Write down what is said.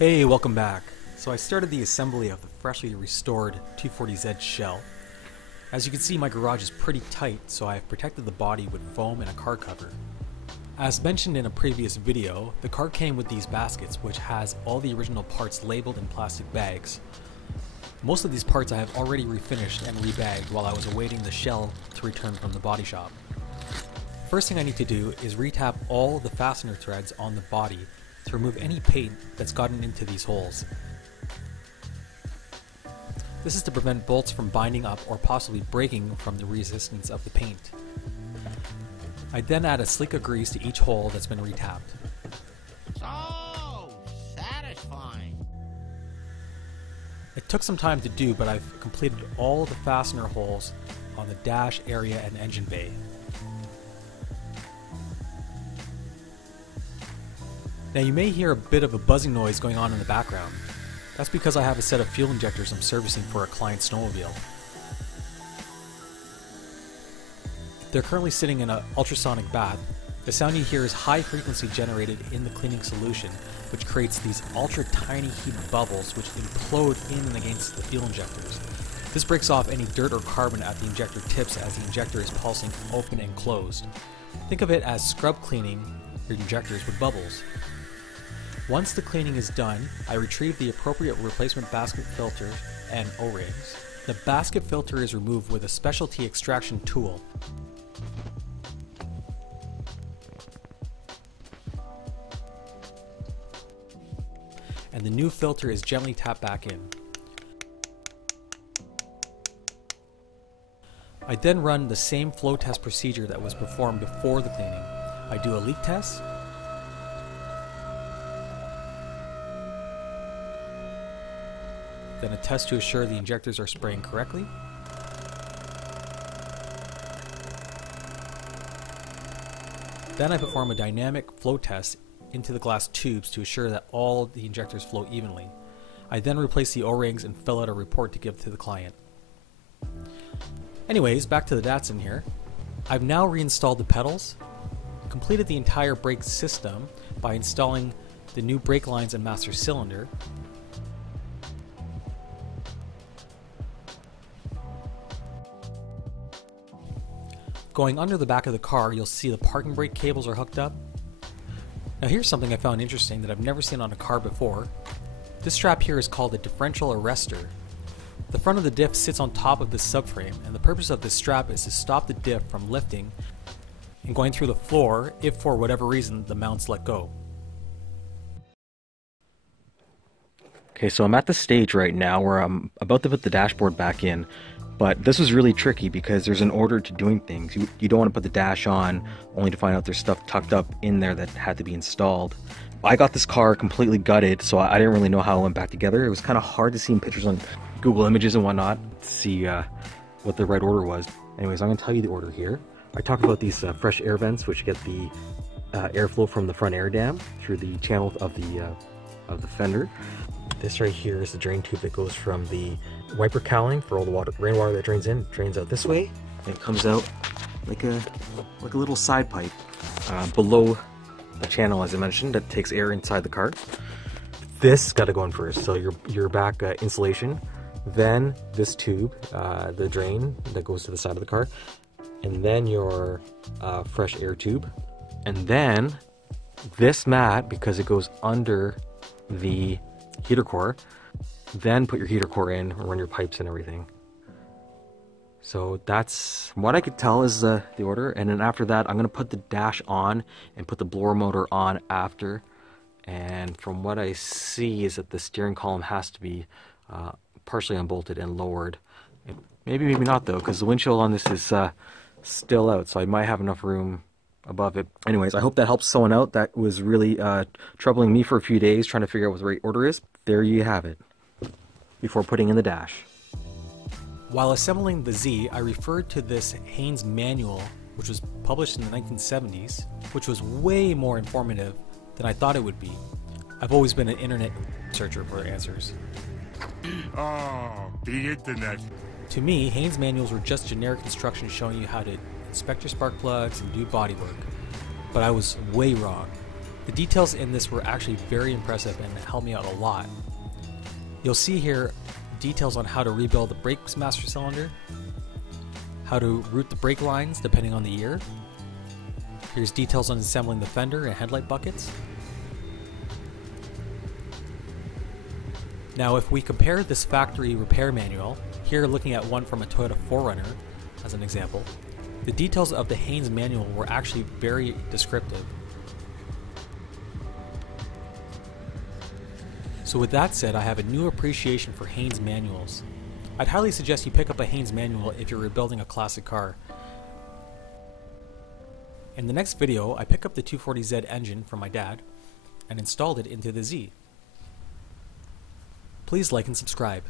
Hey, welcome back. So I started the assembly of the freshly restored 240Z shell. As you can see, my garage is pretty tight, so I have protected the body with foam and a car cover. As mentioned in a previous video, the car came with these baskets which has all the original parts labeled in plastic bags. Most of these parts I have already refinished and rebagged while I was awaiting the shell to return from the body shop. First thing I need to do is retap all the fastener threads on the body to remove any paint that's gotten into these holes. This is to prevent bolts from binding up or possibly breaking from the resistance of the paint. I then add a slick of grease to each hole that's been retapped. So satisfying. It took some time to do, but I've completed all the fastener holes on the dash area and engine bay. Now you may hear a bit of a buzzing noise going on in the background. That's because I have a set of fuel injectors I'm servicing for a client's snowmobile. They're currently sitting in an ultrasonic bath. The sound you hear is high frequency generated in the cleaning solution, which creates these ultra tiny heated bubbles which implode in and against the fuel injectors. This breaks off any dirt or carbon at the injector tips as the injector is pulsing open and closed. Think of it as scrub cleaning your injectors with bubbles. Once the cleaning is done, I retrieve the appropriate replacement basket filter and O-rings. The basket filter is removed with a specialty extraction tool. And the new filter is gently tapped back in. I then run the same flow test procedure that was performed before the cleaning. I do a leak test, then a test to assure the injectors are spraying correctly. Then I perform a dynamic flow test into the glass tubes to assure that all the injectors flow evenly. I then replace the O-rings and fill out a report to give to the client. Anyways, back to the Datsun here. I've now reinstalled the pedals, completed the entire brake system by installing the new brake lines and master cylinder. Going under the back of the car, you'll see the parking brake cables are hooked up. Now here's something I found interesting that I've never seen on a car before. This strap here is called a Differential Arrestor. The front of the diff sits on top of this subframe, and the purpose of this strap is to stop the diff from lifting and going through the floor if for whatever reason the mounts let go. Okay, so I'm at the stage right now where I'm about to put the dashboard back in, but this was really tricky because there's an order to doing things. You don't want to put the dash on only to find out there's stuff tucked up in there that had to be installed. I got this car completely gutted, so I didn't really know how it went back together. It was kind of hard to see in pictures on Google Images and whatnot to see what the right order was. Anyways, I'm going to tell you the order here. I talked about these fresh air vents, which get the airflow from the front air dam through the channel of the fender. This right here is the drain tube that goes from the wiper cowling for all the rainwater that drains in. It drains out this way, and it comes out like a little side pipe below the channel, as I mentioned, that takes air inside the car. This got to go in first, so your back insulation, then this tube, the drain that goes to the side of the car, and then your fresh air tube, and then this mat, because it goes under the heater core. Then put your heater core in, run your pipes and everything. So that's what I could tell is the order, and then after that I'm going to put the dash on and put the blower motor on after. And from what I see is that the steering column has to be partially unbolted and lowered. Maybe not though, because the windshield on this is still out, so I might have enough room above it. Anyways, I hope that helps someone out. That was really troubling me for a few days trying to figure out what the right order is. There you have it, before putting in the dash. While assembling the Z, I referred to this Haynes manual, which was published in the 1970s, which was way more informative than I thought it would be. I've always been an internet searcher for answers. Oh, the internet. To me, Haynes manuals were just generic instructions showing you how to inspect your spark plugs and do body work. But I was way wrong. The details in this were actually very impressive and helped me out a lot. You'll see here details on how to rebuild the brakes master cylinder, how to route the brake lines depending on the year. Here's details on assembling the fender and headlight buckets. Now if we compare this factory repair manual, here looking at one from a Toyota 4Runner as an example, the details of the Haynes manual were actually very descriptive. So with that said, I have a new appreciation for Haynes manuals. I'd highly suggest you pick up a Haynes manual if you're rebuilding a classic car. In the next video, I pick up the 240Z engine from my dad and installed it into the Z. Please like and subscribe.